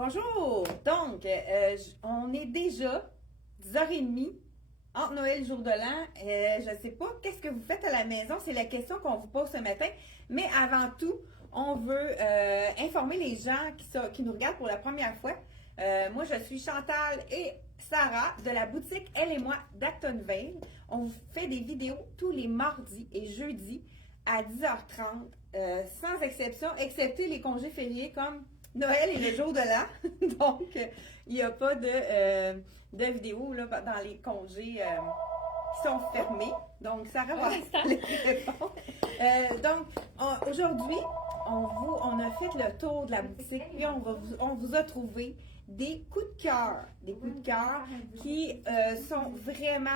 Bonjour! Donc, on est déjà 10h30 entre Noël et le jour de l'an. Je ne sais pas qu'est-ce que vous faites à la maison, c'est la question qu'on vous pose ce matin. Mais avant tout, on veut informer les gens qui nous regardent pour la première fois. Moi, je suis Chantal et Sarah de la boutique Elle et moi d'Actonville. On vous fait des vidéos tous les mardis et jeudis à 10h30, sans exception, excepté les congés fériés comme Noël et le jour de l'an. Donc, il n'y a pas de vidéos là, dans les congés qui sont fermés. Donc, Sarah va les répondre. Aujourd'hui, on a fait le tour de la boutique et on vous a trouvé des coups de cœur. Des coups de cœur qui sont vraiment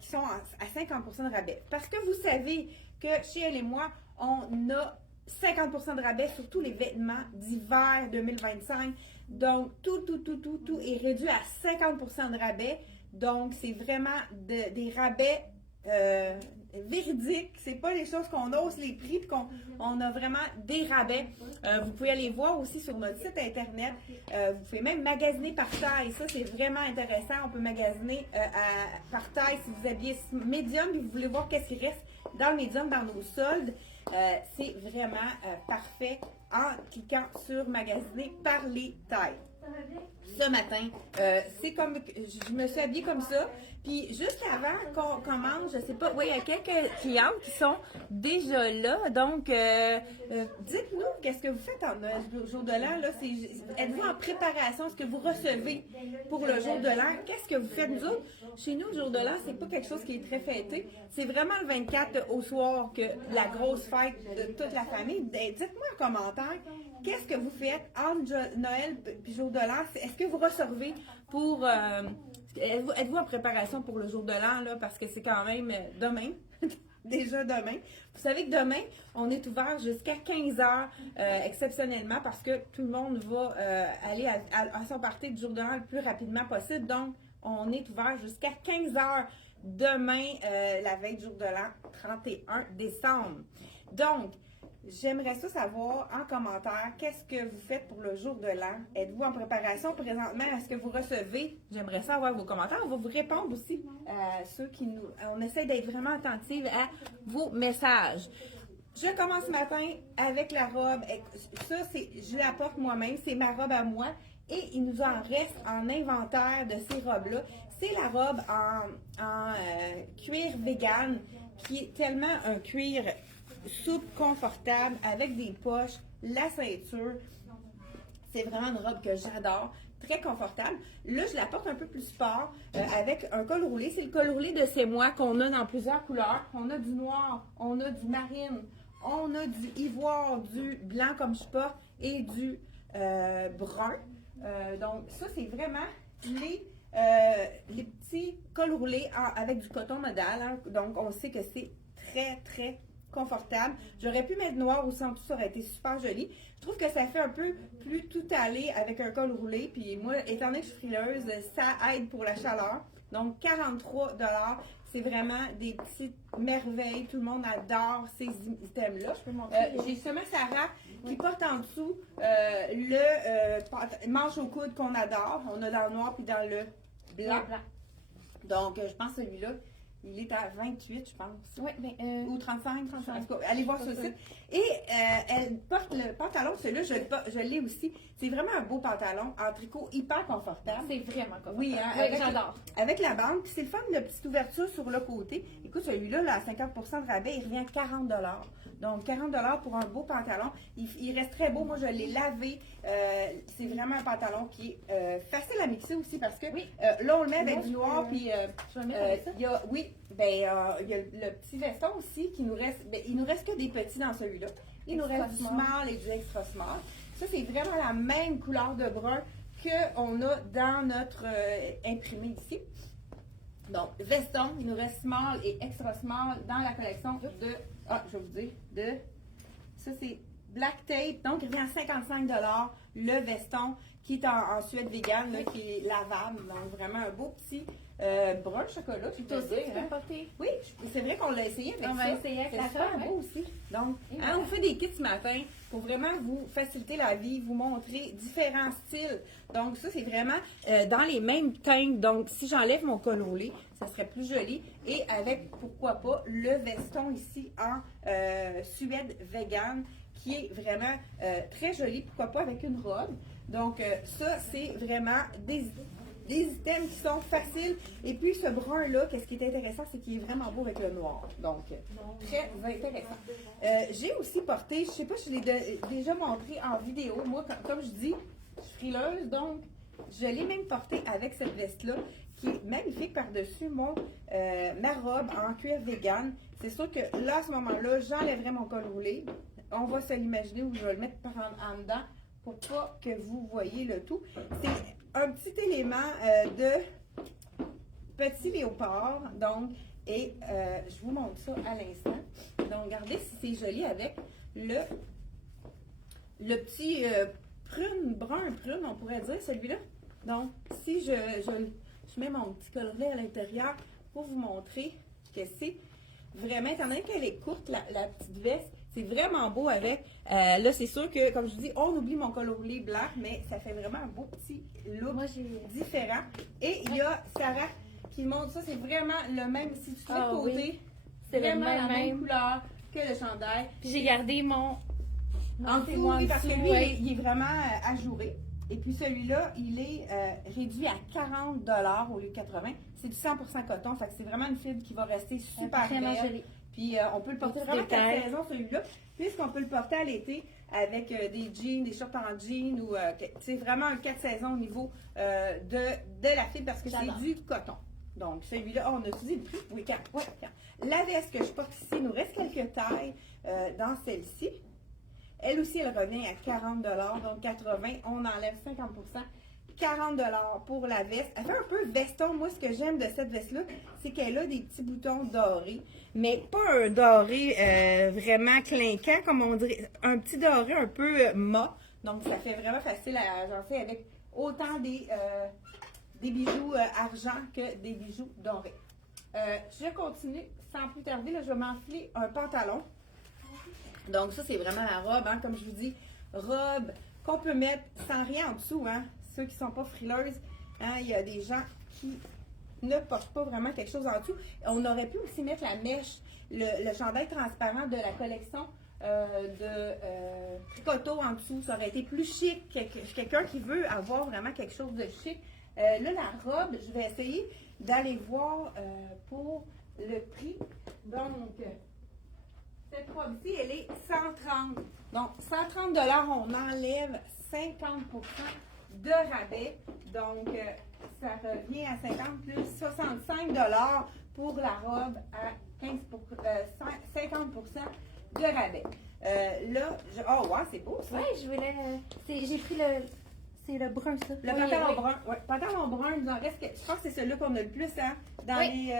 qui sont à 50% de rabais. Parce que vous savez que chez Elle et moi, on a 50% de rabais sur tous les vêtements d'hiver 2025. Donc, tout est réduit à 50% de rabais. Donc, c'est vraiment des rabais véridiques. C'est pas les choses qu'on hausse les prix, puis on a vraiment des rabais. Vous pouvez aller voir aussi sur notre site internet. Vous pouvez même magasiner par taille. Ça, c'est vraiment intéressant. On peut magasiner par taille si vous habillez médium et vous voulez voir qu'est-ce qui reste dans le médium, dans nos soldes. C'est vraiment parfait en cliquant sur magasiner par les tailles. Ce matin, c'est comme je me suis habillée comme ça. Puis juste avant qu'on commence, je sais pas, oui, il y a quelques clientes qui sont déjà là. Donc, dites-nous qu'est-ce que vous faites en jour de l'an. Là, êtes-vous en préparation? Est-ce que vous recevez pour le jour de l'an? Qu'est-ce que vous faites? Nous autres, chez nous, le jour de l'an, c'est pas quelque chose qui est très fêté. C'est vraiment le 24 au soir que la grosse fête de toute la famille. Dites-moi en commentaire, qu'est-ce que vous faites entre Noël puis jour de l'an? Est-ce que vous recevez pour... êtes-vous en préparation pour le jour de l'an, là? Parce que c'est quand même demain. Déjà demain. Vous savez que demain, on est ouvert jusqu'à 15h exceptionnellement parce que tout le monde va aller à son party du jour de l'an le plus rapidement possible. Donc, on est ouvert jusqu'à 15h demain, la veille du jour de l'an, 31 décembre. Donc, j'aimerais ça savoir en commentaire qu'est-ce que vous faites pour le jour de l'an. Êtes-vous en préparation présentement? Est-ce que vous recevez? J'aimerais ça avoir vos commentaires. On va vous répondre aussi à ceux qui nous... On essaie d'être vraiment attentive à vos messages. Je commence ce matin avec la robe. Ça, je la porte moi-même. C'est ma robe à moi. Et il nous en reste en inventaire de ces robes-là. C'est la robe en cuir vegan qui est tellement un cuir souple, confortable, avec des poches, la ceinture. C'est vraiment une robe que j'adore, très confortable. Là, je la porte un peu plus sport avec un col roulé. C'est le col roulé de C'est moi qu'on a dans plusieurs couleurs. On a du noir, on a du marine, on a du ivoire, du blanc comme je porte et du brun. Donc, ça, c'est vraiment les petits cols roulés avec du coton modal. Hein. Donc, on sait que c'est très confortable. J'aurais pu mettre noir aussi en dessous, ça aurait été super joli. Je trouve que ça fait un peu plus tout allé avec un col roulé. Puis moi, étant donné que je suis frileuse, ça aide pour la chaleur. Donc, 43 $. C'est vraiment des petites merveilles. Tout le monde adore ces items-là. Je peux montrer. J'ai seulement Sarah qui porte en dessous le manche au coude qu'on adore. On a dans le noir puis dans le blanc. Donc, je pense que celui-là, il est à 28, je pense. Oui, mais ou 35. En tout cas, allez voir sur le site. Et elle porte le pantalon, celui-là, je l'ai aussi. C'est vraiment un beau pantalon en tricot hyper confortable. C'est vraiment confortable. Oui, hein, j'adore. Avec la bande. Puis c'est le fun, la petite ouverture sur le côté. Écoute, celui-là, là, à 50% de rabais, il revient à 40 $. Donc, 40 $ pour un beau pantalon. Il reste très beau. Moi, je l'ai lavé. C'est vraiment un pantalon qui est facile à mixer aussi parce que là, on le met avec du noir. Puis, il y a, il y a le petit veston aussi qui nous reste. Il nous reste que des petits dans celui-là. Il nous reste du small et du extra small. Ça, c'est vraiment la même couleur de brun qu'on a dans notre imprimé ici. Donc, veston, il nous reste small et extra small dans la collection de... je vais vous dire, ça c'est black tape. Donc, il revient à 55 $ le veston qui est en suède vegan, là, qui est lavable. Donc, vraiment un beau petit brun chocolat, je peux te dire. Hein? Oui, c'est vrai qu'on l'a essayé avec ça. On va essayer avec c'est la super femme, beau aussi. Donc, voilà. on fait des kits ce matin pour vraiment vous faciliter la vie, vous montrer différents styles. Donc, ça, c'est vraiment dans les mêmes teintes. Donc, si j'enlève mon col roulé, ça serait plus joli. Et avec, pourquoi pas, le veston ici en suède vegan, qui est vraiment très joli. Pourquoi pas avec une robe. Donc, ça, c'est vraiment des items qui sont faciles. Et puis, ce brun-là, qu'est-ce qui est intéressant, c'est qu'il est vraiment beau avec le noir. Donc, très intéressant. J'ai aussi porté, je sais pas si je l'ai déjà montré en vidéo. Moi, comme je dis, je suis frileuse, donc je l'ai même porté avec cette veste-là, qui est magnifique par-dessus ma robe en cuir vegan. C'est sûr que là, à ce moment-là, j'enlèverai mon col roulé. On va se l'imaginer où je vais le mettre en dedans pour pas que vous voyez le tout. C'est un petit élément de petit léopard, donc, et je vous montre ça à l'instant. Donc, regardez si c'est joli avec le petit brun prune, on pourrait dire, celui-là. Donc, si je mets mon petit coloris à l'intérieur pour vous montrer que c'est vraiment, étant donné qu'elle est courte, la petite veste, c'est vraiment beau avec. Là, c'est sûr que, comme je dis, on oublie mon coloris blanc, mais ça fait vraiment un beau petit look différent. Et il y a Sarah qui montre ça, c'est vraiment le même. Si tu fais de côté, oui. c'est vraiment la même couleur que le chandail. Puis j'ai gardé mon En dessous, oui, parce que lui, il est vraiment ajouré. Et puis celui-là, il est réduit à 40 $ au lieu de 80. C'est du 100% coton, fait que c'est vraiment une fibre qui va rester super belle. Puis on peut le porter vraiment 4 saisons celui-là, puisqu'on peut le porter à l'été avec des jeans, des shorts en jeans ou c'est vraiment un 4 saisons au niveau de la fibre parce que c'est du coton. Donc celui-là, on a dit le prix. Oui, la veste que je porte ici, il nous reste quelques tailles dans celle-ci. Elle aussi, elle revient à 40 $, donc 80, on enlève 50 %. 40 $ pour la veste. Elle fait un peu veston. Moi, ce que j'aime de cette veste-là, c'est qu'elle a des petits boutons dorés, mais pas un doré vraiment clinquant, comme on dirait. Un petit doré un peu mat. Donc, ça fait vraiment facile à agencer avec autant des bijoux argent que des bijoux dorés. Je continue sans plus tarder. Là, je vais m'enfiler un pantalon. Donc, ça, c'est vraiment la robe, hein, comme je vous dis, robe qu'on peut mettre sans rien en dessous, hein. Ceux qui ne sont pas frileuses, hein, il y a des gens qui ne portent pas vraiment quelque chose en dessous. On aurait pu aussi mettre la mèche, le chandail transparent de la collection de Tricoto en dessous. Ça aurait été plus chic. Quelqu'un qui veut avoir vraiment quelque chose de chic. Là, la robe, je vais essayer d'aller voir pour le prix. Donc, cette robe-ci, elle est 130. Donc, 130 $, on enlève 50 % de rabais. Donc, ça revient à 50 plus 65 $ pour la robe à 50 % de rabais. Là, oh, wow, c'est beau ça. Oui, je voulais. J'ai pris c'est le brun, ça. Le pantalon brun. Oui, pantalon brun, il nous en reste. Je pense que c'est celui qu'on a le plus, hein. Dans les.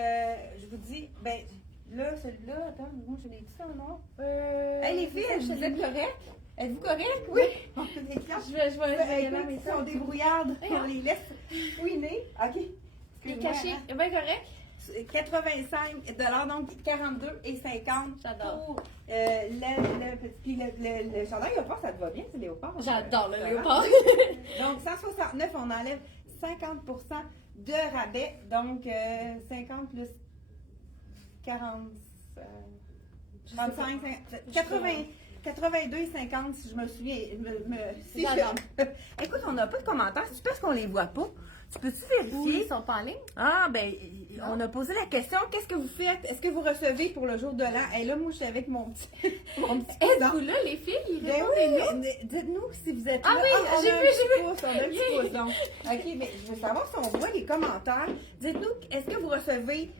Je vous dis, ben. Là, celui-là, attends, moi je l'ai dit ça, non? Hey, les filles, vous êtes correctes? Êtes-vous correctes? Oui. On fait des cartes. Je vais y aller, mais ça. On débrouillarde. On les laisse fouiner. OK. Les cachés. C'est bien correct? 85 $, donc 42 et 50. J'adore. Pour le chandail léopard, ça te va bien, c'est léopard? J'adore le léopard. Donc, 169, on enlève 50 % de rabais. Donc, 50 plus 40, 35, 82 et 50, si je me souviens. Écoute, on n'a pas de commentaires. C'est parce qu'on les voit pas. Tu peux-tu vérifier? Oui, ils sont pas en ligne. Ah, ben, on a posé la question. Qu'est-ce que vous faites? Est-ce que vous recevez pour le jour de l'an? Et là, moi, je suis avec mon petit. Êtes-vous là, les filles? Ben oui, dites-nous si vous êtes là. Ah oui, j'ai vu. On a un petit pouce, donc. OK, mais je veux savoir si on voit les commentaires. Dites-nous, est-ce que vous recevez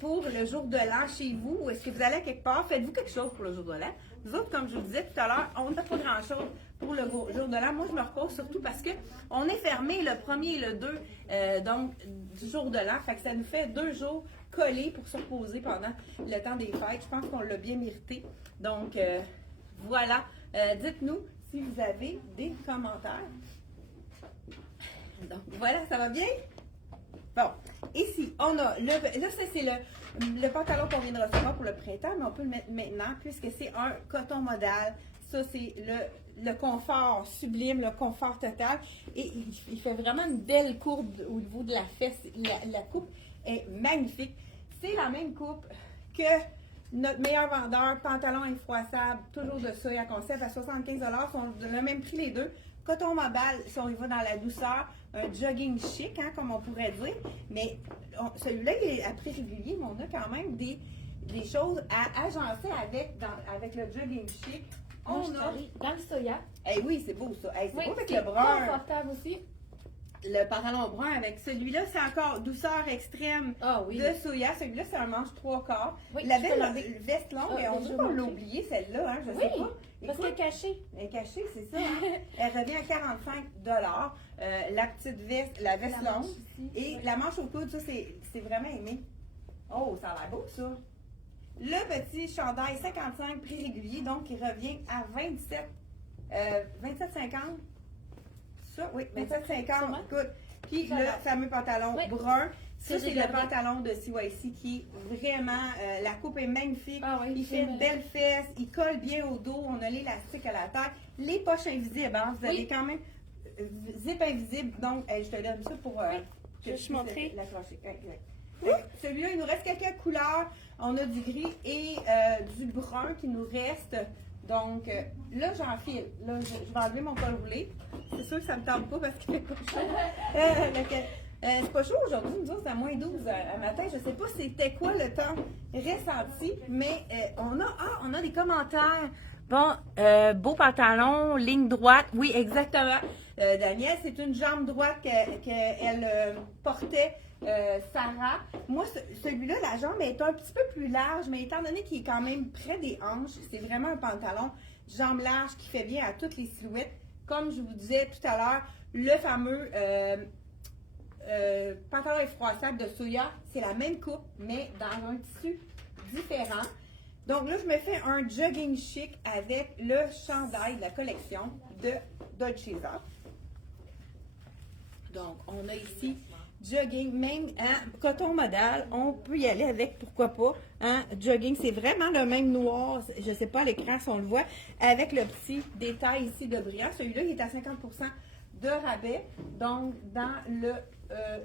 pour le jour de l'an chez vous, ou est-ce que vous allez à quelque part? Faites-vous quelque chose pour le jour de l'an? Nous autres, comme je vous disais tout à l'heure, on n'a pas grand-chose pour le jour de l'an. Moi, je me repose surtout parce que on est fermé le 1er et le 2, donc du jour de l'an. Fait que ça nous fait 2 jours collés pour se reposer pendant le temps des fêtes. Je pense qu'on l'a bien mérité. Donc, voilà Dites-nous si vous avez des commentaires. Donc, voilà, ça va bien? Bon, ici, on a, là, ça c'est le pantalon qu'on vient de recevoir pour le printemps, mais on peut le mettre maintenant puisque c'est un coton modal. Ça, c'est le confort sublime, le confort total. Et il fait vraiment une belle courbe au niveau de la fesse. La coupe est magnifique. C'est la même coupe que notre meilleur vendeur, pantalon infroissable, toujours de Soya Concept à 75 $, sont le même prix les deux. Coton modal, si on y va dans la douceur, un jogging chic, hein, comme on pourrait dire. Mais celui-là, il est à prix régulier, mais on a quand même des choses à agencer avec le jogging chic. On a dans le soya. Eh oui, c'est beau ça. Hey, c'est Oui, beau avec c'est le brun. confortable aussi. Le pantalon brun avec celui-là, c'est encore douceur extrême de soya. Celui-là, c'est un manche 3/4. Oui, la belle veste longue, on dirait qu'on l'a oublié celle-là, hein, je sais pas. Parce qu'elle est cachée. Elle est cachée, c'est ça. Hein? Elle revient à 45 $. La petite veste, la veste longue. Aussi. Et la manche au coude, ça, c'est vraiment aimé. Oh, ça a l'air beau, ça. Le petit chandail 55 prix régulier, donc il revient à 27,50. Ça, oui, 27,50. Écoute, puis le fameux pantalon brun. Ça, c'est le pantalon de CYC qui est vraiment, la coupe est magnifique. Il fait une belle fesse, il colle bien au dos, on a l'élastique à la tête. Les poches invisibles, hein, vous avez quand même zip invisible, donc je te donne ça pour je vais te montrer. L'accrocher. Celui-là, il nous reste quelques couleurs. On a du gris et du brun qui nous reste. Donc, là, j'enfile. Là, je vais enlever mon col roulé. C'est sûr que ça ne me tente pas parce qu'il fait pas chaud. C'est pas chaud aujourd'hui, nous autres, c'est à moins 12 à matin. Je ne sais pas c'était quoi le temps ressenti, mais on a des commentaires. Bon, beau pantalon, ligne droite. Oui, exactement. Daniel, c'est une jambe droite qu'elle portait. Sarah, moi celui-là, la jambe est un petit peu plus large, mais étant donné qu'il est quand même près des hanches, c'est vraiment un pantalon jambe large qui fait bien à toutes les silhouettes. Comme je vous disais tout à l'heure, le fameux pantalon effroissable de Soya, c'est la même coupe, mais dans un tissu différent. Donc là, je me fais un jogging chic avec le chandail de la collection de Dolce Vita. Donc, on a ici jogging, même coton modal, on peut y aller avec, pourquoi pas, jogging, c'est vraiment le même noir, je ne sais pas à l'écran si on le voit, avec le petit détail ici de brillant. Celui-là, il est à 50% de rabais, donc dans le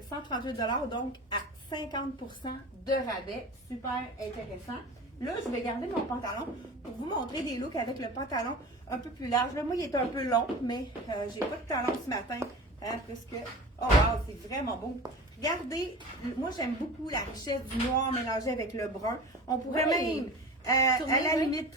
138 $, donc à 50% de rabais, super intéressant. Là, je vais garder mon pantalon pour vous montrer des looks avec le pantalon un peu plus large. Là, moi, il est un peu long, mais j'ai pas de talon ce matin. Puisque, oh wow, c'est vraiment beau. Regardez, moi j'aime beaucoup la richesse du noir mélangé avec le brun. On pourrait même, à la limite,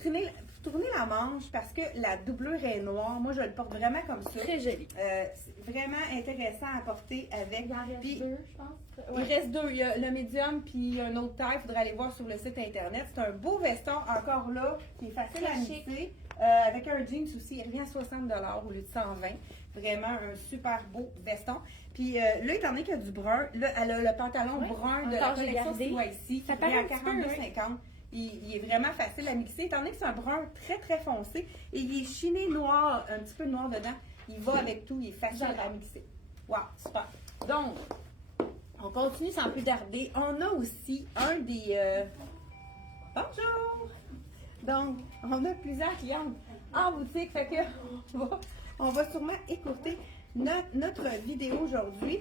tourner la manche parce que la doublure est noire. Moi je le porte vraiment comme ça. Très joli. C'est vraiment intéressant à porter avec. Il en reste deux, je pense. Il reste deux. Il y a le médium puis un autre taille. Il faudra aller voir sur le site internet. C'est un beau veston, encore là, qui est facile à mixer. Avec un jeans aussi, il revient à 60 $ au lieu de 120. Vraiment un super beau veston. Puis là, étant donné qu'il y a du brun, là, elle a le pantalon brun de la collection CYC. Ça paraît à 42,50. Il est vraiment facile à mixer. Étant donné que c'est un brun très très foncé et il est chiné noir, un petit peu noir dedans, il va avec tout, il est facile à mixer. Wow, super. Donc, on continue sans plus tarder. On a aussi un des... Bonjour! Donc, on a plusieurs clientes en boutique, fait que on va sûrement écouter notre vidéo aujourd'hui.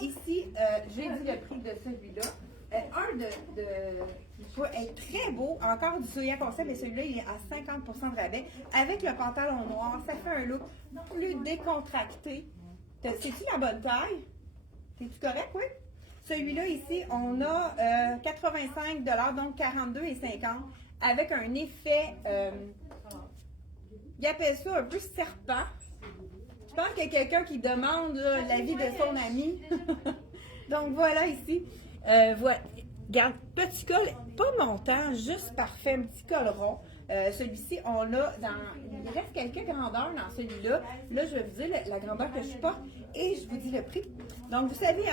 Ici, j'ai dit le prix de celui-là. Est très beau, encore du Soya Concept, mais celui-là, il est à 50% de rabais. Avec le pantalon noir, ça fait un look plus décontracté. C'est-tu la bonne taille? C'est-tu correct, oui? Celui-là, ici, on a 85 $, donc 42,50 $, avec un effet, il appelle ça un peu serpent. Je pense qu'il y a quelqu'un qui demande l'avis de son ami. Donc voilà ici. Voilà. Regarde, petit col, pas montant, juste parfait, un petit col rond. Celui-ci, on l'a il reste quelques grandeurs dans celui-là. Là, je vais vous dire la grandeur que je porte et je vous dis le prix. Donc, vous savez,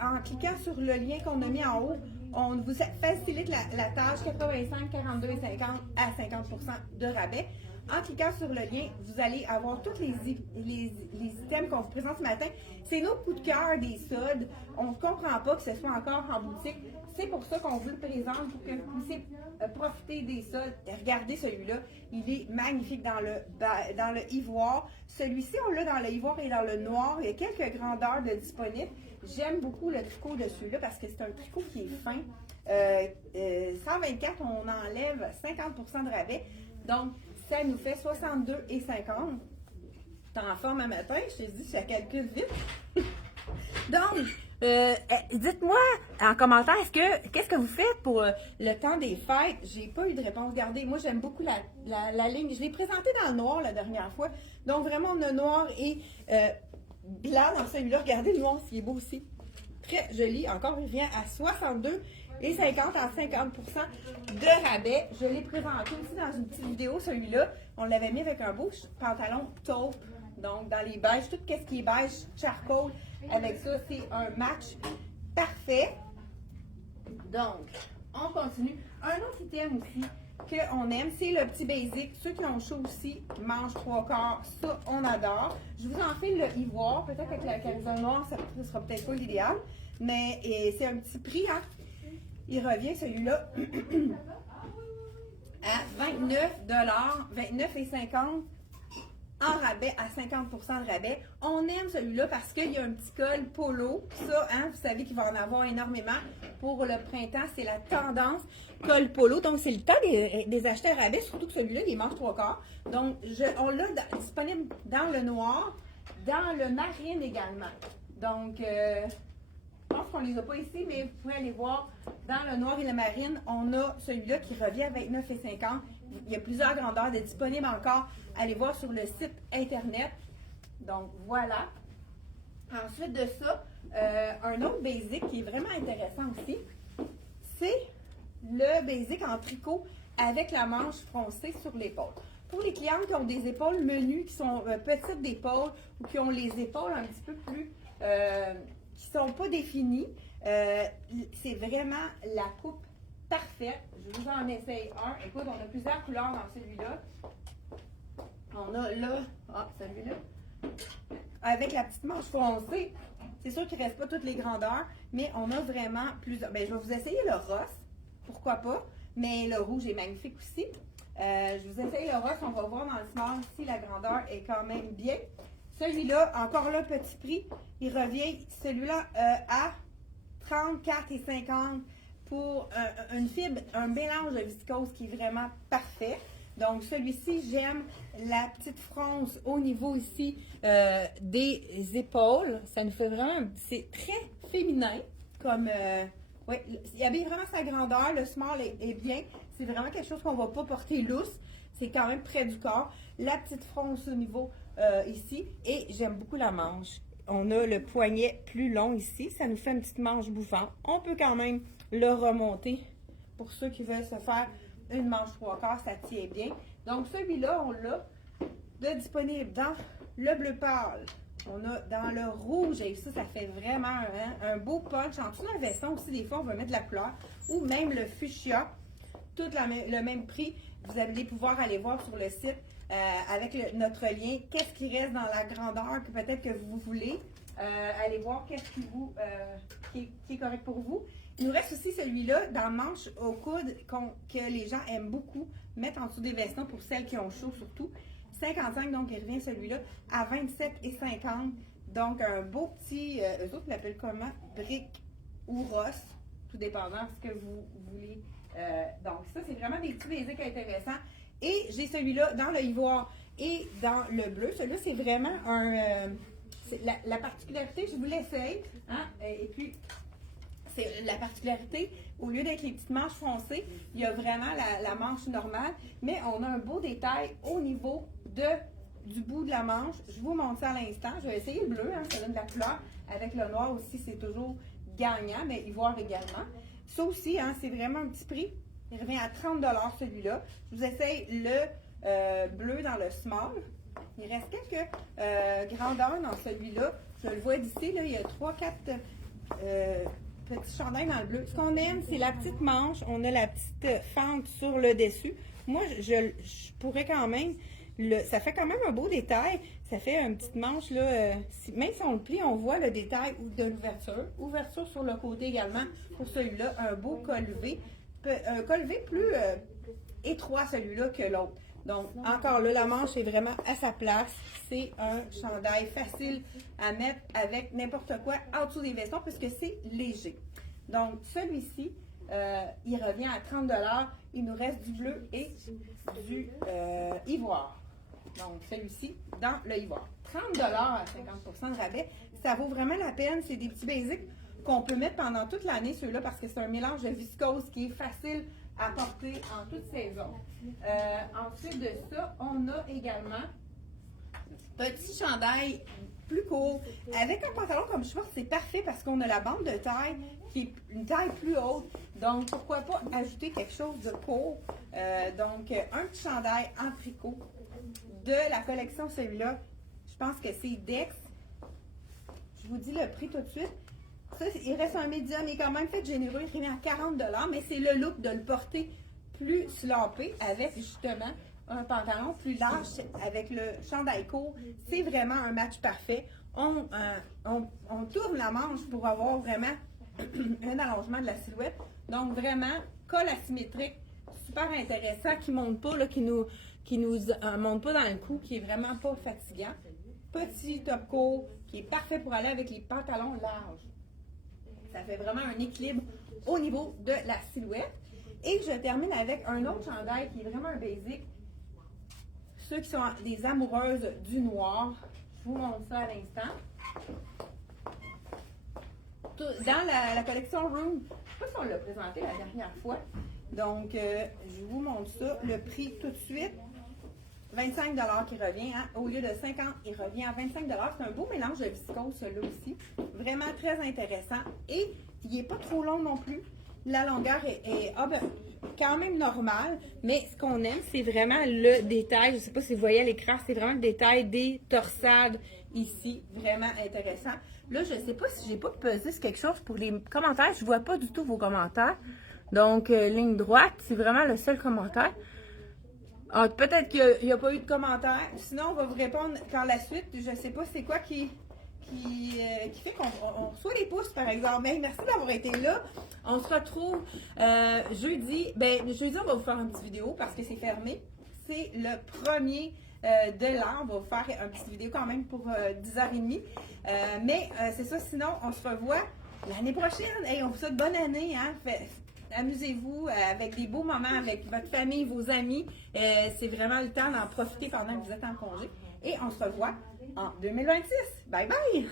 en cliquant sur le lien qu'on a mis en haut, on vous facilite la tâche 85, 42,50 à 50% de rabais. En cliquant sur le lien, vous allez avoir tous les items qu'on vous présente ce matin. C'est nos coups de cœur des soldes. On ne comprend pas que ce soit encore en boutique. C'est pour ça qu'on vous le présente, pour que vous puissiez profiter des soldes. Regardez celui-là, il est magnifique dans le ivoire. Celui-ci, on l'a dans le ivoire et dans le noir. Il y a quelques grandeurs de disponibles. J'aime beaucoup le tricot dessus là parce que c'est un tricot qui est fin. 124, on enlève 50% de rabais. Donc, ça nous fait 62,50. T'es en forme à matin, je t'ai dit, je calcule vite. Donc, dites-moi en commentaire, qu'est-ce que vous faites pour le temps des fêtes? J'ai pas eu de réponse. Regardez, moi j'aime beaucoup la ligne. Je l'ai présentée dans le noir la dernière fois. Donc vraiment, on a noir et blanc dans celui-là. Regardez le noir, il est beau aussi. Très joli. Encore, il vient à 62,50 à 50% de rabais. Je l'ai présenté aussi dans une petite vidéo, celui-là. On l'avait mis avec un beau pantalon taupe. Donc, dans les beiges, tout ce qui est beige, charcoal, avec ça, c'est un match parfait. Donc, on continue. Un autre item aussi qu'on aime, c'est le petit basic. Ceux qui ont chaud aussi, mangent 3/4. Ça, on adore. Je vous en fais le ivoire. Peut-être avec la camisole noire, ça ne sera peut-être pas l'idéal. Mais c'est un petit prix, hein. Il revient, celui-là, à 29,50 en rabais à 50% de rabais. On aime celui-là parce qu'il y a un petit col polo. Ça, hein, vous savez qu'il va en avoir énormément. Pour le printemps, c'est la tendance col polo. Donc, c'est le temps des acheter à rabais, surtout que celui-là, il mange 3/4. Donc, on l'a disponible dans le noir, dans le marine également. Donc, je pense qu'on ne les a pas ici, mais vous pouvez aller voir dans le noir et le marine. On a celui-là qui revient à 29,50. Il y a plusieurs grandeurs de disponibles encore. Allez voir sur le site internet. Donc, voilà. Ensuite de ça, un autre basic qui est vraiment intéressant aussi, c'est le basic en tricot avec la manche froncée sur l'épaule. Pour les clientes qui ont des épaules menues, qui sont petites d'épaule ou qui ont les épaules un petit peu plus, qui ne sont pas définies, c'est vraiment la coupe parfaite. Je vous en essaye un. Écoute, on a plusieurs couleurs dans celui-là. On a là, celui-là, avec la petite manche foncée. C'est sûr qu'il ne reste pas toutes les grandeurs, mais on a vraiment plusieurs. Ben, je vais vous essayer le rose, pourquoi pas, mais le rouge est magnifique aussi. Je vous essaye le rose, on va voir dans le small si la grandeur est quand même bien. Celui-là, encore là, petit prix, il revient, celui-là, à 34,50 pour une fibre, un mélange de viscose qui est vraiment parfait. Donc, celui-ci, j'aime la petite fronce au niveau ici des épaules. Ça nous fait vraiment, c'est très féminin comme, oui, il habille vraiment sa grandeur. Le small est bien. C'est vraiment quelque chose qu'on ne va pas porter lousse. C'est quand même près du corps. La petite fronce au niveau ici. Et j'aime beaucoup la manche. On a le poignet plus long ici. Ça nous fait une petite manche bouffante. On peut quand même le remonter pour ceux qui veulent se faire une manche 3/4, ça tient bien. Donc, celui-là, on l'a de disponible dans le bleu pâle. On a dans le rouge. Et ça fait vraiment un beau punch. En dessous d'un veston aussi, des fois, on va mettre de la couleur. Ou même le fuchsia. Tout le même prix. Vous allez pouvoir aller voir sur le site avec notre lien. Qu'est-ce qui reste dans la grandeur que peut-être que vous voulez. Allez voir qu'est-ce qui est correct pour vous. Il nous reste aussi celui-là dans le manche au coude que les gens aiment beaucoup mettre en dessous des vestons pour celles qui ont chaud surtout. 55, donc il revient celui-là à 27,50. Donc un beau petit, eux autres l'appellent comment? Brique ou rosse, tout dépendant de ce que vous voulez. Donc ça, c'est vraiment des petits basics intéressants. Et j'ai celui-là dans le ivoire et dans le bleu. Celui-là, c'est vraiment la particularité, je vous l'essaye. Hein? Et puis, c'est la particularité, au lieu d'être les petites manches foncées, il y a vraiment la manche normale, mais on a un beau détail au niveau du bout de la manche. Je vous montre ça à l'instant. Je vais essayer le bleu, hein, ça donne de la couleur. Avec le noir aussi, c'est toujours gagnant, mais ivoire également. Ça aussi, hein, c'est vraiment un petit prix. Il revient à 30 $ celui-là. Je vous essaye le bleu dans le small. Il reste quelques grandeurs dans celui-là. Je le vois d'ici, là, il y a 3-4 petit chandail dans le bleu. Ce qu'on aime, c'est la petite manche. On a la petite fente sur le dessus. Moi, je pourrais quand même, ça fait quand même un beau détail. Ça fait une petite manche, là, même si on le plie, on voit le détail de l'ouverture. Ouverture sur le côté également pour celui-là. Un beau col V. Un col V plus étroit celui-là que l'autre. Donc, encore là, la manche est vraiment à sa place. C'est un chandail facile à mettre avec n'importe quoi en dessous des vestons puisque c'est léger. Donc, celui-ci, il revient à 30 $. Il nous reste du bleu et du ivoire. Donc, celui-ci dans le ivoire. 30 $ à 50 % de rabais. Ça vaut vraiment la peine. C'est des petits basiques qu'on peut mettre pendant toute l'année, ceux-là, parce que c'est un mélange de viscose qui est facile à porter en toute saison. Ensuite de ça, on a également petit chandail plus court. Avec un pantalon comme short, c'est parfait parce qu'on a la bande de taille qui est une taille plus haute. Donc, pourquoi pas ajouter quelque chose de court. Donc, un petit chandail en tricot de la collection, celui-là, je pense que c'est Dex. Je vous dis le prix tout de suite. Ça, il reste un médium, il est quand même fait généreux, il revient à 40 $, mais c'est le look de le porter plus slampé avec justement un pantalon plus large avec le chandail court. C'est vraiment un match parfait. On tourne la manche pour avoir vraiment un allongement de la silhouette. Donc vraiment, col asymétrique, super intéressant, qui ne monte pas, là, qui nous monte pas dans le cou, qui est vraiment pas fatigant. Petit top court, qui est parfait pour aller avec les pantalons larges. Ça fait vraiment un équilibre au niveau de la silhouette. Et je termine avec un autre chandail qui est vraiment un basic. Ceux qui sont des amoureuses du noir, je vous montre ça à l'instant. Dans la collection Room, je ne sais pas si on l'a présenté la dernière fois. Donc, je vous montre ça. Le prix tout de suite. 25 $ qui revient, hein? Au lieu de 50, il revient à 25 $. C'est un beau mélange de viscose, celui-là aussi. Vraiment très intéressant. Et il n'est pas trop long non plus. La longueur est quand même normale. Mais ce qu'on aime, c'est vraiment le détail. Je ne sais pas si vous voyez à l'écran, c'est vraiment le détail des torsades ici. Vraiment intéressant. Là, je ne sais pas si j'ai pas pesé sur quelque chose pour les commentaires. Je ne vois pas du tout vos commentaires. Donc, ligne droite, c'est vraiment le seul commentaire. Ah, peut-être qu'il n'y a pas eu de commentaires. Sinon, on va vous répondre par la suite. Je ne sais pas c'est quoi qui fait qu'on reçoit les pouces, par exemple. Mais merci d'avoir été là. On se retrouve jeudi. Jeudi, on va vous faire une petite vidéo parce que c'est fermé. C'est le premier de l'an. On va vous faire une petite vidéo quand même pour 10h30. Mais c'est ça. Sinon, on se revoit l'année prochaine. Hey, on vous souhaite bonne année. Hein? Amusez-vous avec des beaux moments avec votre famille, vos amis. C'est vraiment le temps d'en profiter pendant que vous êtes en congé. Et on se revoit en 2026. Bye bye!